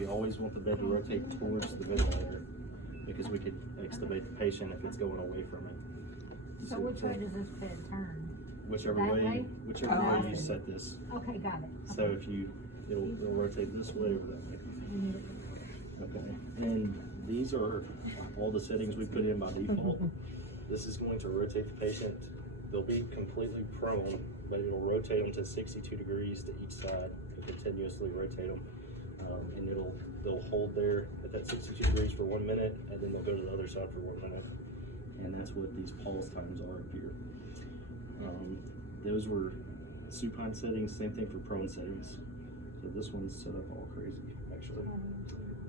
we always want the bed to rotate towards the ventilator because we could extubate the patient if it's going away from it. So which way does this bed turn? Whichever That way, way? whichever way you set this. Okay, got it. So if it'll rotate this way or that way. Okay, and these are all the settings we put in by default. This is going to rotate the patient. They'll be completely prone, but it'll rotate them to 62 degrees to each side and continuously rotate them. And they'll hold there at that 62 degrees for 1 minute, and then they'll go to the other side for 1 minute. And that's what these pulse times are up here. Those were supine settings, same thing for prone settings. So this one's set up all crazy, actually.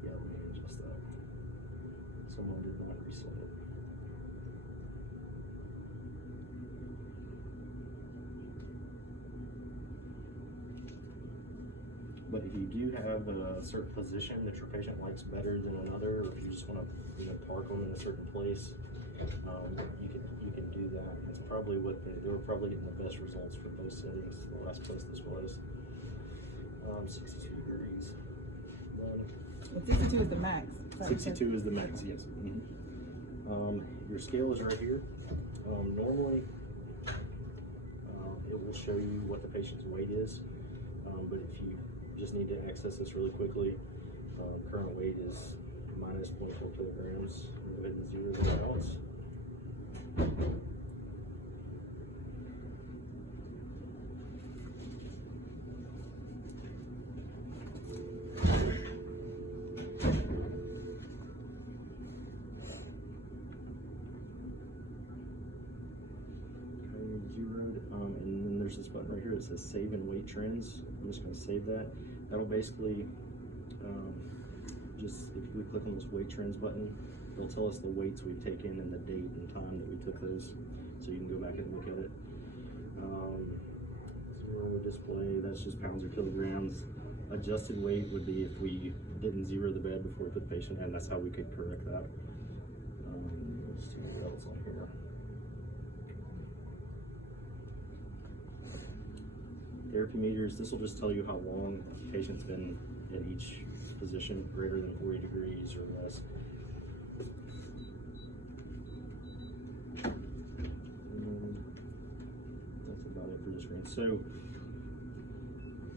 Yeah, let me adjust that. Someone did not reset it. But if you do have a certain position that your patient likes better than another, or if you just want to park them in a certain place, you can do that. That's probably what they were probably getting the best results for both settings. The last place this was 62 degrees. 62 is the max. 62 is the max, yes. Your scale is right here. Normally, it will show you what the patient's weight is, but if you just need to access this really quickly, current weight is minus 0.4 kilograms. Go ahead and zero the balance. Zeroed, and then there's this button right here that says save and weight trends. I'm just going to save that. That'll basically just, if we click on this weight trends button, it'll tell us the weights we've taken and the date and time that we took those, so you can go back and look at it. Zero display, that's just pounds or kilograms. Adjusted weight would be if we didn't zero the bed before we put the patient in. That's how we could correct that. Let's see what else on here. Therapy meters, this will just tell you how long the patient's been in each position, greater than 40 degrees or less. That's about it for this range. So,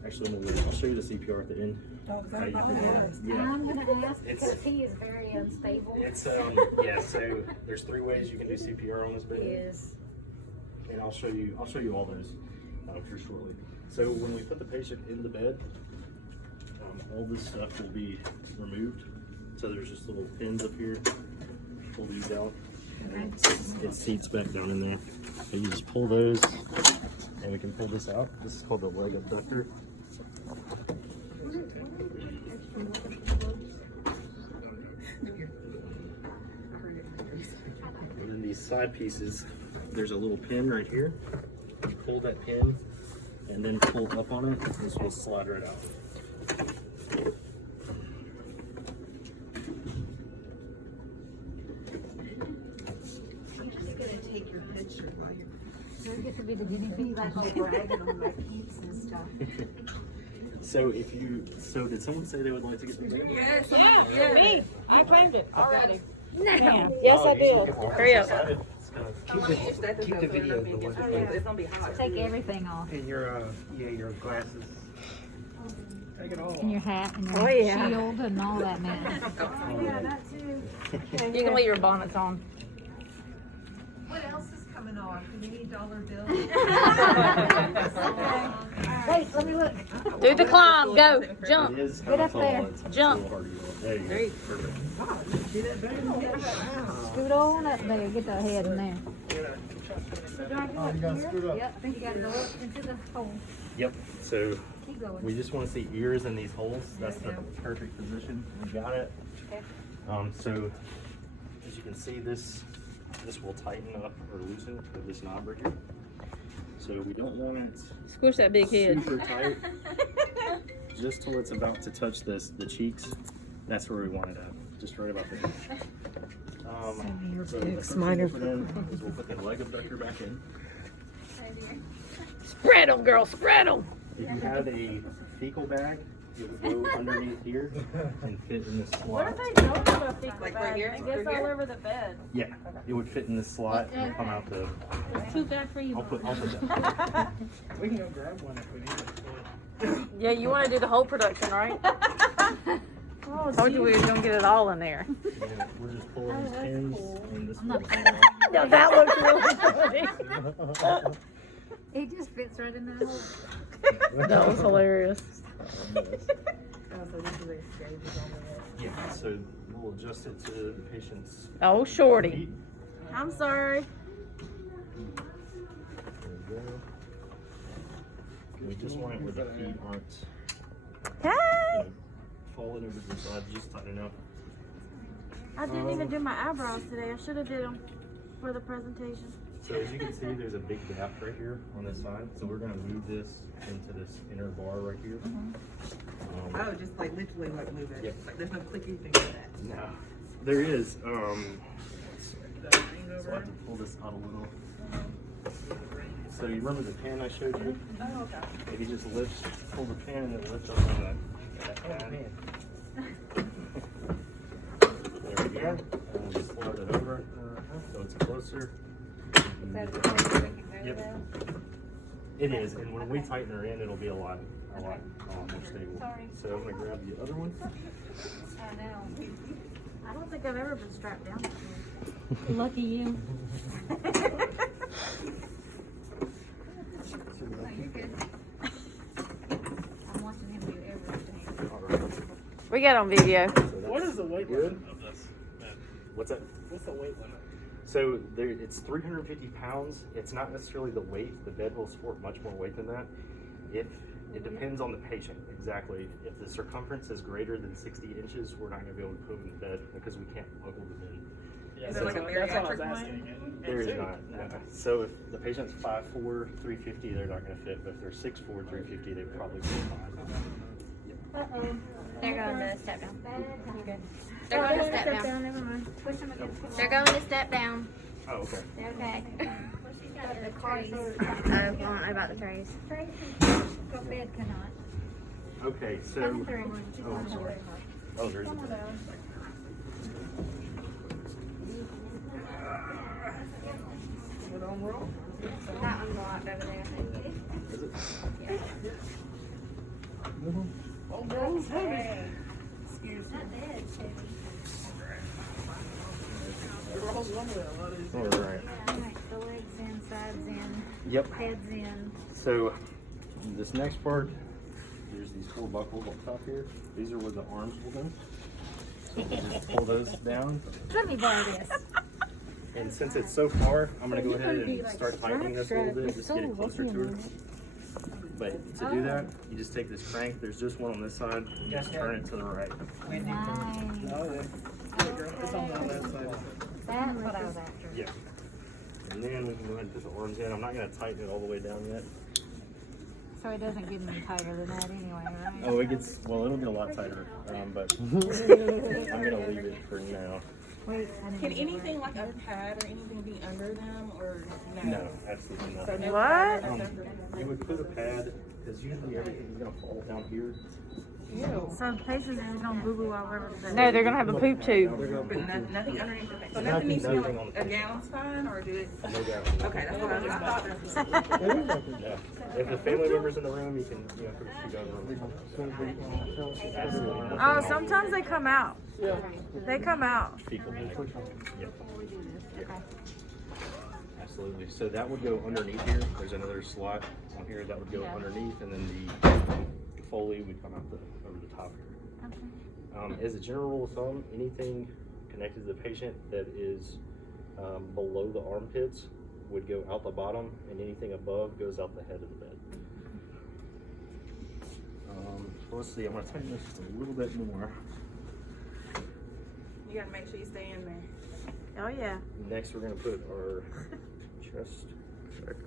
actually, I'll show you the CPR at the end. Oh, How you can do it. Yeah. I'm going to ask because he is very unstable. It's yeah. So there's 3 ways you can do CPR on this bed. Is And I'll show you all those here shortly. So when we put the patient in the bed, all this stuff will be removed. So there's just little pins up here. Pull these out, and it seats back down in there. So you just pull those, and we can pull this out. This is called the leg abductor. And then these side pieces, there's a little pin right here. You pull that pin and then pull up on it. This will slide right out. I'm just gonna take your picture while you're. you get to be the guinea pig. Like all bragging on my peeps and stuff. So did someone say they would like to get the bed? Yes. Yeah, me. I claimed it already. No. Yes, I did. Hurry up. Keep the video going. It's gonna be hot. Take everything off. And your your glasses. Take it off. And your hat and your shield and all that man. Oh, yeah, that too. You can leave your bonnets on. What else is coming off? Do we need dollar bills? Wait, let me look. Do the climb. Go. It Jump. is Get up tall. there. It's Jump. a little hard to get up. There you go. Perfect. See that better? Scoot on up there. Get the head in there. Oh, you gotta screw up. Yep, I think you gotta go up into the hole. Yep. So Keep going. we just want to see ears in these holes. That's the perfect position. We got it. Okay. So as you can see, this will tighten up or loosen with this knob right here. So we don't want it Squish that big head. super tight, just till it's about to touch the cheeks. That's where we want it at, just right about there. So the first thing we'll put in is we'll put the leg abductor back in. Spread them, girl. Spread them. If you have a fecal bag, it would go underneath here and fit in this slot. What if they don't have a fecal Like bag? right here? It gets Through all here? over the bed. Yeah, it would fit in this slot and come out the. It's too bad for you. I'll put that. We can go grab one if we need it. Yeah, you want to do the whole production, right? Told you we were gonna get it all in there. Yeah, we're just pulling these pins and this one's Now that looks really funny. It just fits right in that hole. That was hilarious. Yeah, so we'll adjust it to the patient's Oh, shorty. feet. I'm sorry. There we go. We just want it where the feet aren't Hey! falling over to the side, just tighten up. I didn't even do my eyebrows today. I should have did them for the presentation. So as you can see, there's a big gap right here on this side. So we're gonna move this into this inner bar right here. Oh, just like literally like move it. Yep. Like there's no clicky thing for that. No, there is. So I have to pull this out a little. So you remember the pan I showed you? Oh, okay. If you just pull the pan and then lift up on that pad. There we go. And we'll just slide it over so it's closer. Is that the way we can go Yep. though? It is, and when we tighten her in, it'll be a lot more stable. Sorry. So I'm gonna grab the other one. I know. I don't think I've ever been strapped down before. Lucky you. You're good. I'm watching him do everything. We got on video. What is the weight Good. limit of this bed? What's that? What's the weight limit? So there, it's 350 pounds. It's not necessarily the weight. The bed will support much more weight than that. If it depends on the patient, exactly. If the circumference is greater than 60 inches, we're not going to be able to put them in bed because we can't wiggle them in. Yeah, Is that's, there like a what, that's what I was bariatric asking. There is not. No. So if the patient's 5'4", 350, they're not going to fit. But if they're 6'4", 350, they probably fit fine. They're going to step down. They're going to step down. Never mind. They're going to step down. Oh, okay. They're okay. The trays. Oh, I don't know about the trays. Go bed cannot. Okay, so. Oh, I'm sorry. Oh, there's a bed. That one's locked over there, I think. Is it? All right. The legs in, sides in, Yep. heads in. So this next part, there's these 4 buckles on top here. These are where the arms will go. So we'll just pull those down. Let me borrow this. And since it's so far, I'm gonna go ahead and start tightening this a little bit, just get it closer to her. But to do that, you just take this crank. There's just one on this side. You just turn it to the right. Nice. No, it's on the other side. That's what I was after. Yeah. And then we can go ahead and put the arms in. I'm not gonna tighten it all the way down yet. So it doesn't get any tighter than that anyway, right? Oh, it gets, well, it'll get a lot tighter, but I'm gonna leave it for now. Wait, I didn't Can do anything like a pad or anything be under them or no? No, absolutely not. So no What? pad or nothing? You would put a pad, because usually everything's gonna fall down here. So the patients are just gonna boo boo all over the bed. No, they're gonna have a poop tube. But nothing underneath the bed. So Nothing nothing needs to be nothing on like the a bed. gallon's fine or do it? No doubt. Okay, that's what I thought. Yeah. If the family member's in the room, you can, put your feet over them. Absolutely nothing. Oh, sometimes they come out. They come out. Fecal bag. Yep. Yep. Absolutely. So that would go underneath here. There's another slot on here that would go underneath, and then the Foley would come out over the top here. As a general rule of thumb, anything connected to the patient that is below the armpits would go out the bottom, and anything above goes out the head of the bed. Let's see, I'm going to tighten this just a little bit more. You gotta make sure you stay in there. Oh yeah. Next, we're going to put our chest check.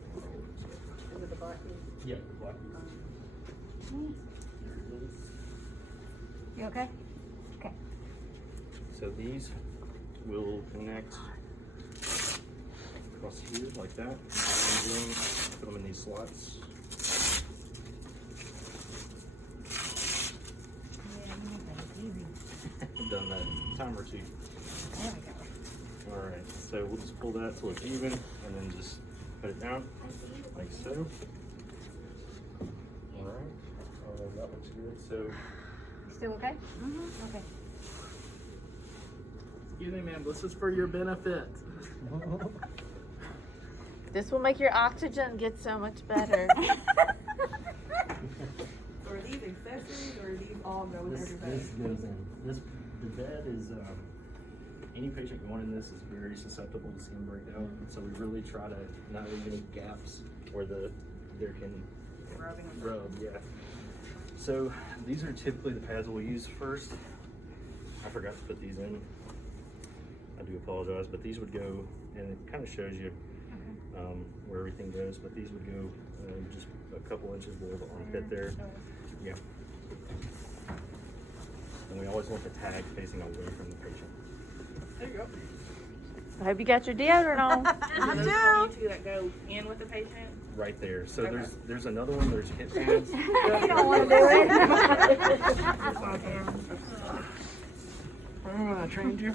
Is it the black piece? Yeah, the black piece. There it is. You okay? Okay. So these will connect across here like that. And then put them in these slots. you've done that time or two. There we go. All right, so we'll just pull that till it's even, and then just put it down like so. All right, that looks good. So, Still okay? Okay. Excuse me, ma'am, this is for your benefit. This will make your oxygen get so much better. So are these accessories or are these all go with this everybody? goes in. The bed is any patient going in this is very susceptible to skin breakdown. So we really try to not leave any gaps where there can rub. Yeah. So these are typically the pads we'll use first. I forgot to put these in. I do apologize, but these would go, and it kind of shows you where everything goes. But these would go just a couple inches below the armpit there. Yeah. And we always want the tag facing away from the patient. There you go. I hope you got your deodorant on. I do. Only two that go in with the patient. Right there. So there's another one. There's hip pads. You don't want to do it. Remember when I trained you?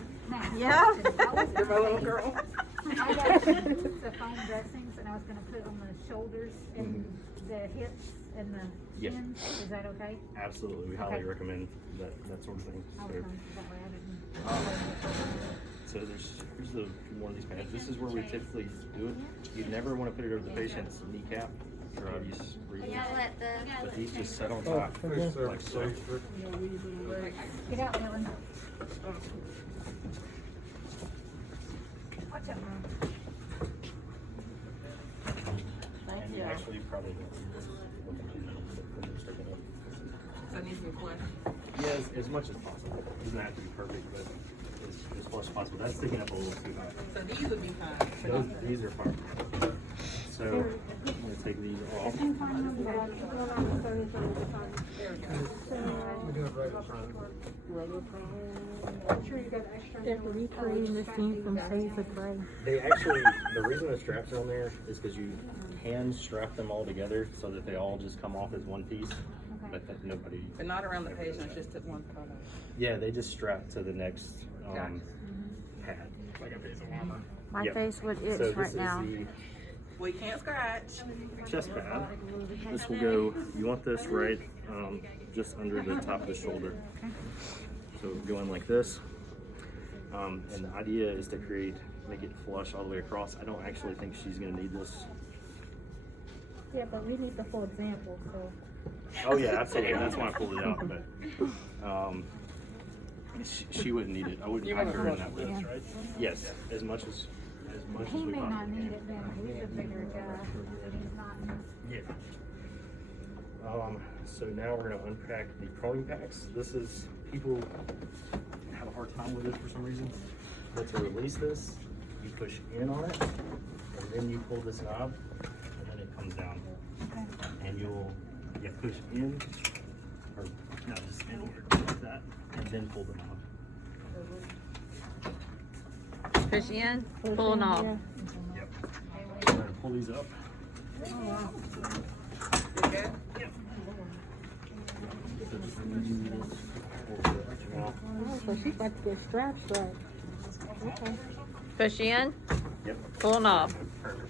Yeah. You're my little girl. I got the foam dressings and I was gonna put on the shoulders and the hips and the Yes. chin. Is that okay? Absolutely. We highly recommend that sort of thing. I was So, gonna, that way I didn't. so here's the one of these pads. This is where we typically do it. You never want to put it over the patient's kneecap for obvious reasons. But these just set on top like so. Get out, Dylan. Watch out, Mom. And you actually probably don't. So it needs to be flush. Yeah, as much as possible. It doesn't have to be perfect, but as flush as possible. That's sticking up a little too high. So these would be fine. These are fine. So I'm gonna take these off. We do it right up front. They actually, the reason the straps are on there is because you can strap them all together so that they all just come off as one piece. But that nobody. But not around the patient, it's just at one photo. Yeah, they just strap to the next pad. Like a piece of armor. My Yep. face would itch So this right is now. the We can't scratch. chest pad. This will go, you want this right just under the top of the shoulder. So it'll go in like this. And the idea is to make it flush all the way across. I don't actually think she's gonna need this. Yeah, but we need the full example, so. Oh yeah, absolutely. That's why I pulled it out. But she wouldn't need it. I wouldn't have her in that way. Yeah. Yes, as much as He we may not possibly need can. it then. He's a bigger guy. He's not. Yeah. So now we're gonna unpack the proning packs. This is, people have a hard time with this for some reason. But to release this, you push in on it, and then you pull this knob, and then it comes down. And you'll push in, or no, just inward like that, and then pull the knob. Push in, pull knob. Yep. I'm gonna pull these up. Okay. So just remove this, pull it off. Oh, so she's about to get strapped right. Okay. Push in, Yep. pull knob. Perfect.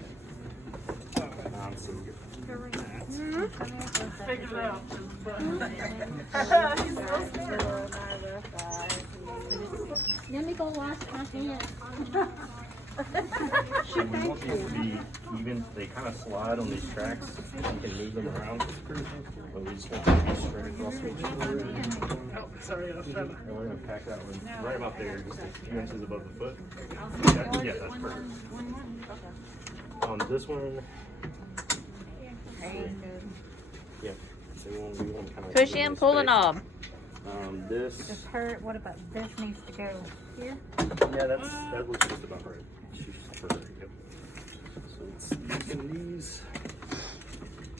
So we get Figure it out. Let me go wash my hands. So we want these to be even. They kind of slide on these tracks. You can move them around, but we just want them to be straight across each other. Oh, sorry, I was trying to. And we're gonna pack that one right about there, just a few inches above the foot. Yeah, that's perfect. This one. Yeah. So we want kind of Push in, pull the knob. This. Does her, what about this needs to go here? Yeah, that looks just about right. She's perfect. Yep. So it's using these.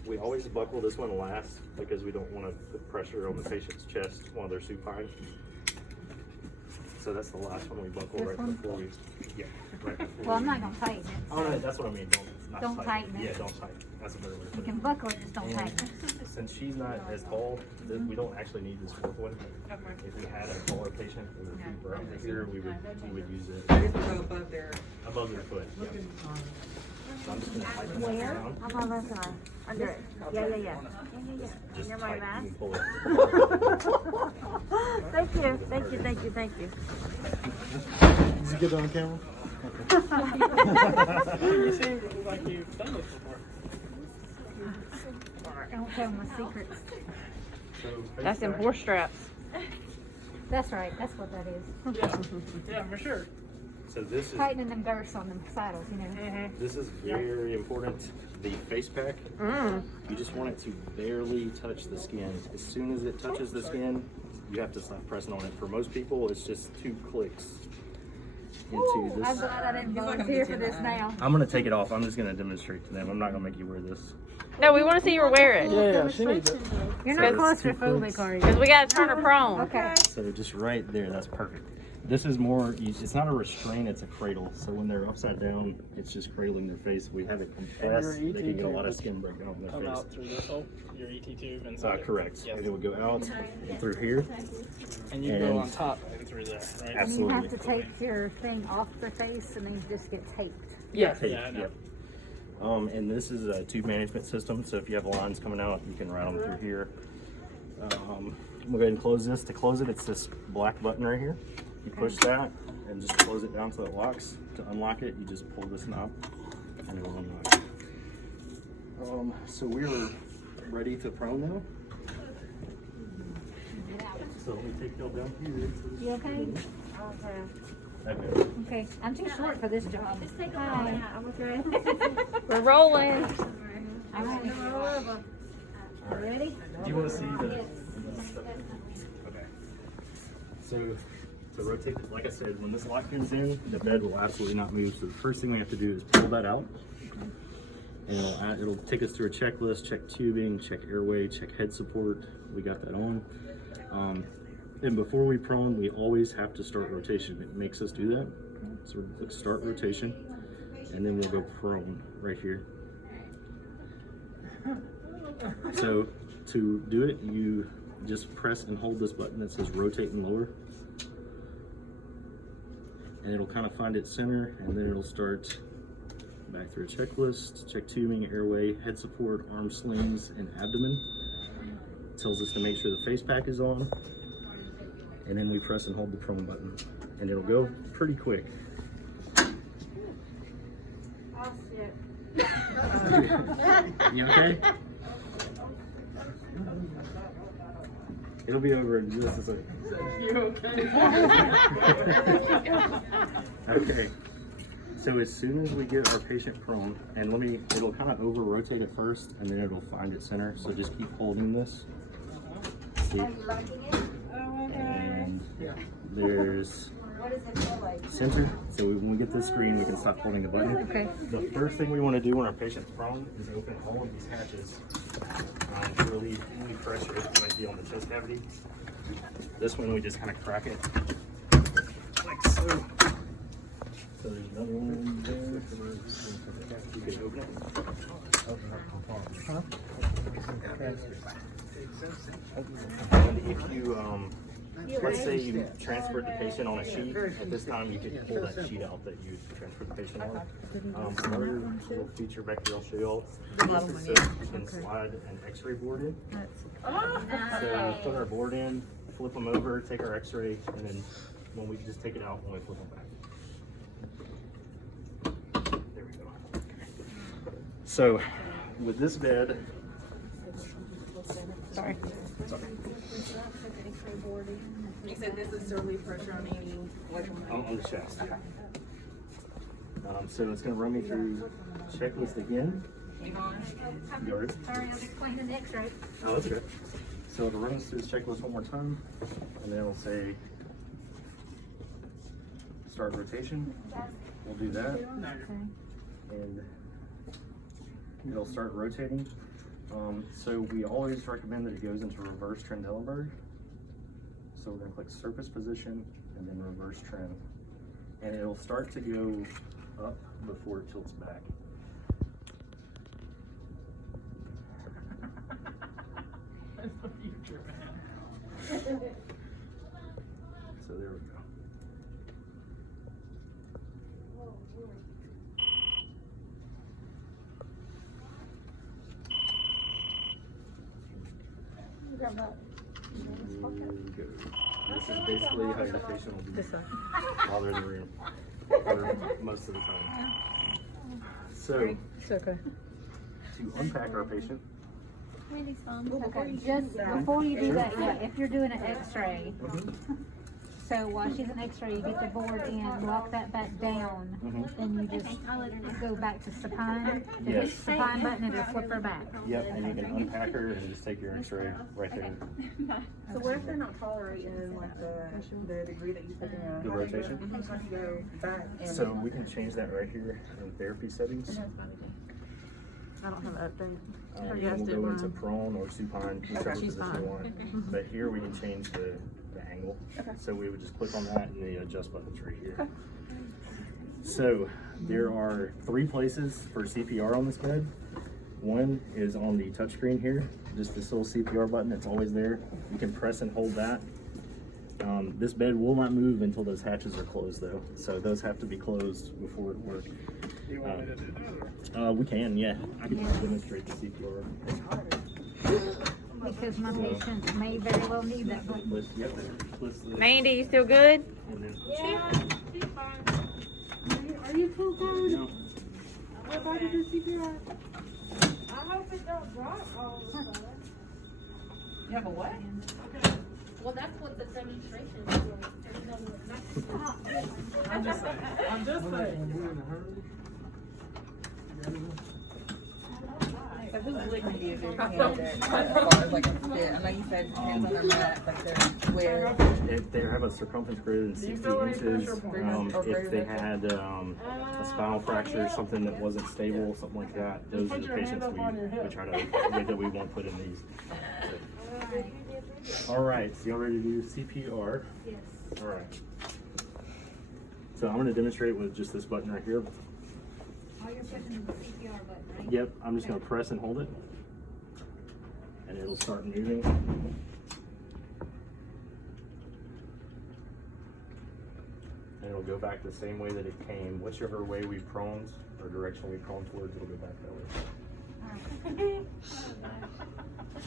We always buckle this one last because we don't want to put pressure on the patient's chest while they're supine. So that's the last one we buckle This right one? before we. Yeah. Right before Well, I'm we- not gonna tighten it. Oh no, that's what I mean. Don't Tighten it. Yeah, don't tighten. That's a better way to You put it. can buckle it, just don't And tighten it. since she's not as tall, we don't actually need this fourth one. If we had a taller patient patient, and if we were under here, we would use it I just go above there. above their foot. Yeah. So I'm just gonna tighten that Where? down. I'm on that side. Under it. Yeah. Just Near my tighten and pull it. Thank you. Did you get that on camera? You seem like you've done this before. Don't tell my secrets. So That's face in back. horse straps. That's right, that's what that is. Yeah, for sure. So this is Tightening them girths on the saddles, you know. this is very important. The face pack, you just want it to barely touch the skin. As soon as it touches the skin, you have to stop pressing on it. For most people, it's just 2 clicks into I'm this. glad I didn't volunteer for this now. I'm gonna take it off. I'm just gonna demonstrate to them. I'm not gonna make you wear this. No, we want to see you wear it. Yeah, she needs it. You're So not it's 2 claustrophobic, clicks. are you? Because we got to turn her prone. Okay. So just right there, that's perfect. This is more, it's not a restraint, it's a cradle. So when they're upside down, it's just cradling their face. We have it compressed. your They ET can get a lot of tube skin breaking off their Come face. out through this hole, your ET tube inside. Correct. Yes. And it would go out and through here. And you go And- on top and through there, right? And you Absolutely. have to take your thing off the face and then you just get taped. Yeah, Tape, yeah, I know. yep. And this is a tube management system. So if you have lines coming out, you can route them through here. We'll go ahead and close this. To close it, it's this black button right here. You push that and just close it down so it locks. To unlock it, you just pull this knob and it will unlock. So we are ready to prone now. So let me take y'all down here. You okay? Okay. Okay, I'm too short for this job. Hi, I'm okay. We're rolling. All right. Ready? Do you want to see the? Okay. So to rotate, like I said, when this lock pins in, the bed will absolutely not move. So the first thing we have to do is pull that out, and it'll take us through a checklist: check tubing, check airway, check head support. We got that on. And before we prone, we always have to start rotation. It makes us do that. So we'll click start rotation, and then we'll go prone right here. So to do it, you just press and hold this button that says rotate and lower. And it'll kind of find its center, and then it'll start back through a checklist, check tubing, airway, head support, arm slings, and abdomen. It tells us to make sure the face pack is on. And then we press and hold the prone button, and it'll go pretty quick. Oh, shit. You okay? It'll be over in just a second. You okay? Okay. So as soon as we get our patient prone, and it'll kind of over rotate it first, and then it'll find its center. So just keep holding this. See? And there's center. So when we get this screen, we can stop holding the button. Okay. The first thing we want to do when our patient's prone is open all of these hatches to relieve any pressure that might be on the chest cavity. This one we just kind of crack it like so. So there's another one there. You can open it. And if you let's say you transferred the patient on a sheet, at this time you could pull that sheet out that you transferred the patient on. Another little feature back here I'll show you all. This is so you can slide an x-ray board in. So we put our board in, flip them over, take our x-ray, and then when we just take it out when we flip them back. There we go. So with this bed, Sorry. You said this is solely pressure on any on the chest. So it's going to run me through checklist again. You ready? Sorry, I was explaining the x-ray. Oh, that's good. So it'll run us through this checklist one more time, and then it'll say start rotation. We'll do that, and it'll start rotating. So we always recommend that it goes into reverse Trendelenburg. So we're going to click surface position and then reverse trend, and it'll start to go up before it tilts back. That's the future, man. So So there we go. There we go. This is basically how your patient will be This side. while they're in the room, or most of the time. So, It's okay. to unpack our patient, Okay, just before you do that, yeah, if you're doing an x-ray, so while she's an x-ray, you get the board in, lock that back down, then you just go back to supine. To hit Yes. supine button, it'll flip her back. yep, and you can unpack her and just take your x-ray right there. So what if they're not tolerating like the degree that you put in? The rotation? How do you go back? And So we can change that right here in therapy settings. I don't have an update. And Or you guys we'll did go into mine. prone or supine, whichever She's position fine. you want. But here we can change the angle. So we would just click on that and the adjust button's right here. So there are 3 places for CPR on this bed. One is on the touchscreen here, just this little CPR button, it's always there. You can press and hold that. This bed will not move until those hatches are closed though. So those have to be closed before it works. You want me to do that? We can, yeah. I can demonstrate the CPR. Because my patient may very well need that button. Twist this, Mandy, you still good? and then Are you too good? no. What about to do CPR? I hope it don't drop all of a sudden. you have a what? Well, that's what the demonstration is for. I'm just saying. So who's looking to your candidate? As far as like a fit? I know you said it depends on their mat, but they're where. If they have a circumference greater than 60 inches, if they had a spinal fracture, something that wasn't stable, something like that, those are the patients we try to that we won't put in these. All right, so y'all ready to do CPR? Yes. All right. So I'm going to demonstrate with just this button right here. All you're pushing the CPR button, right? Yep, I'm just going to press and hold it, and it'll start moving. And it'll go back the same way that it came. Whichever way we proned or direction we proned towards, it'll go back that way.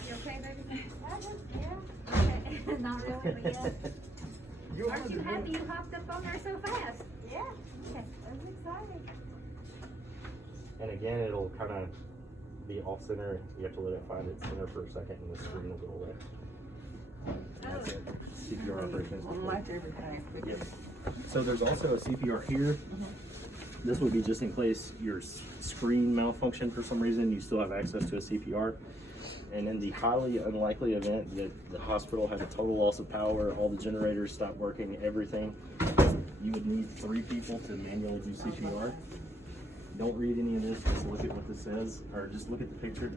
You okay, baby? Okay. Not really, but yeah. Aren't you happy you hopped up on there so fast? Yeah. Okay. I'm excited. And again, it'll kind of be off center. You have to let it find its center for a second, and the screen will go away. And that's it. CPR operation is One of my favorite things. Yep. So there's also a CPR here. This would be just in case your screen malfunctioned for some reason, you still have access to a CPR. And in the highly unlikely event that the hospital had a total loss of power, all the generators stopped working, everything, you would need 3 people to manually do CPR. Don't read any of this, just look at what this says, or just look at the picture.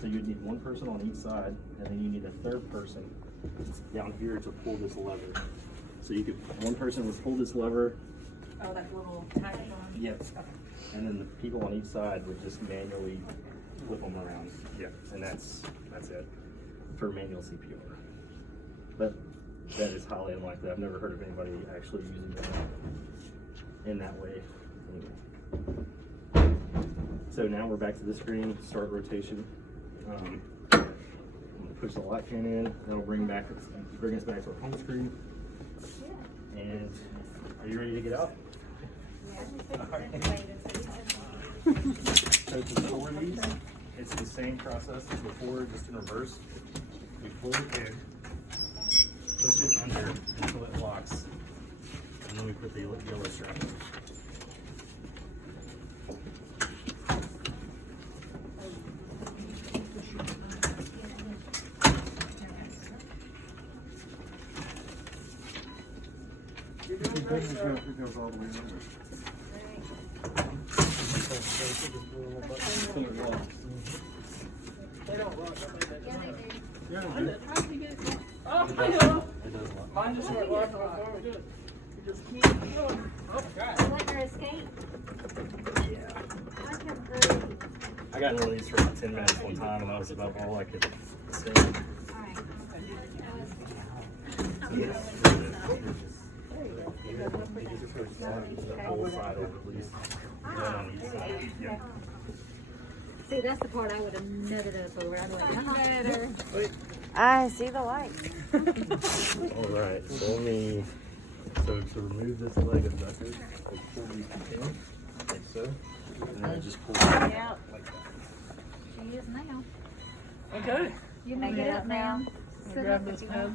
So you'd need 1 person on each side, and then you need a 3rd person down here to pull this lever. So you could, 1 person would pull this lever. Oh, that little tag on. Yep. And then the people on each side would just manually flip them around. Yep. And that's it for manual CPR. But that is highly unlikely. I've never heard of anybody actually using that in that way. Anyway. So now we're back to the screen, start rotation. I'm gonna push the lock pin in. That'll bring us back to our home screen. And are you ready to get out? So to store these, it's the same process as before, just in reverse. We pull it in, push it under until it locks, and then we put the yellow strap. It goes all the way over. They don't lock, I think they Yeah, they do. Yeah, it How'd you get it? Oh, does lock. mine just went lock before we did it. You just keep going. Oh, God. You want your escape? Yeah. I can breathe. I got one of these for about 10 minutes one time, and that was about all I could say. Alright. Yes. Just the whole side over, please. One on each side. Yeah. See, that's the part I would have nutted up over. I'd be like, better. I see the light. All right. So let me. So to remove this leg abductor, like pull these two pins, like so, and then I just pull it out like that. She is now. Okay. You make it up now. Sit Grab up if this you pen. want.